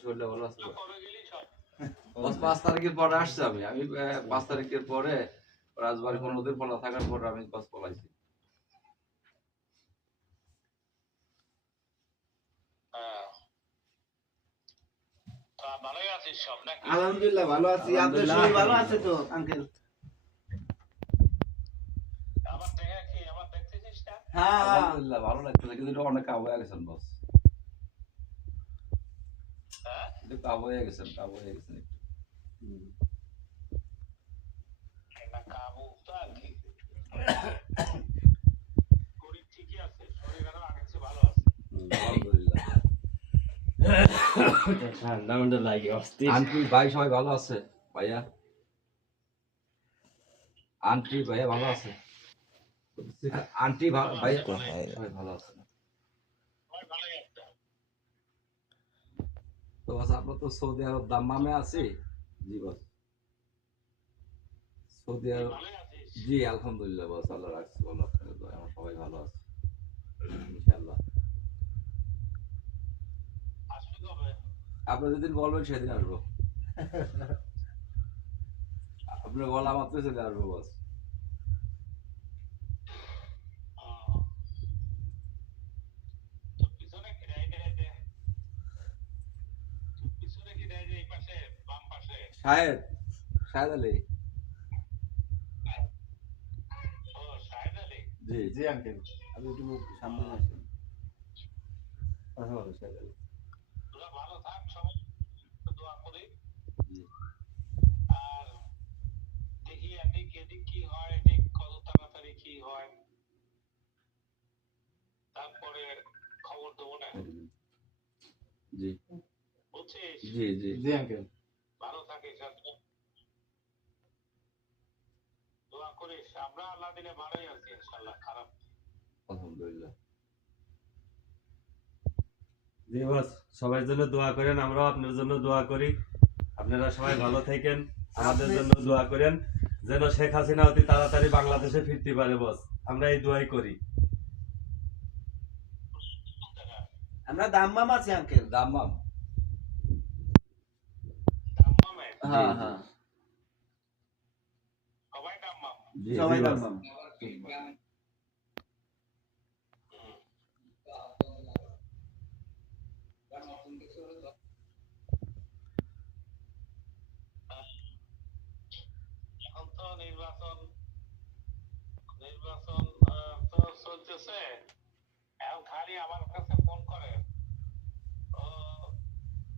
শরীরটা ভালো আছে বস 5 তারিখের পরে আসছে আমি 5 তারিখের পরে রাজবাড়ি 15 দিন পলা থাকার পর আমি বাস পলাইছি। আলহামদুলিল্লাহ ভালো আছি। আপনার শরীর ভালো আছে তো আঙ্কেল? হ্যাঁ আলহামদুলিল্লাহ ভালো লাগতেছে, কিন্তু এটা অনেক কাবু হয়ে গেছেন বস। একটু কাবু হয়ে গেছেন একটু। ঠান্ডা লাগে অস্থির। আন্টি ভাই সবাই ভালো আছে? ভাইয়া আন্টি ভাইয়া ভালো আছে? আন্টি ভাইয়া সবাই ভালো আছে? তো বস আপনার তো সৌদি আরব দাম্মামে আছি। জি বস, সৌদি আরব। জি আলহামদুলিল্লাহ বস, আল্লাহ রাখছি ভালো, আপনাদের দয়ায় আমরা সবাই ভালো আছি ইনশাআল্লাহ। আপনি যেদিন বলবেন সেদিন আসবো। আপনি বলা মাত্র চলে আসবো বস। শাহেদ শাহেদ আলী। জি জি আঙ্কেল, আমি একটু সামনে আসেন। কথা বলো শাহেদ আলী। জি জি জি জি জি আঙ্কেল। আলহামদুলিল্লাহ। জি বস, সবার জন্য দোয়া করেন, আমরাও আপনার জন্য দোয়া করি। আপনারা সবাই ভালো থাকেন, আমাদের জন্য দোয়া করেন যেন শেখ হাসিনা অতি তাড়াতাড়ি বাংলাদেশে ফিরতে পারে বস, আমরা এই দোয়াই করি। আমরা দাম্মাম আছি আঙ্কেল। দাম্মাম। হ্যাঁ হ্যাঁ, জি সবাই জি বস। দাম্মাম।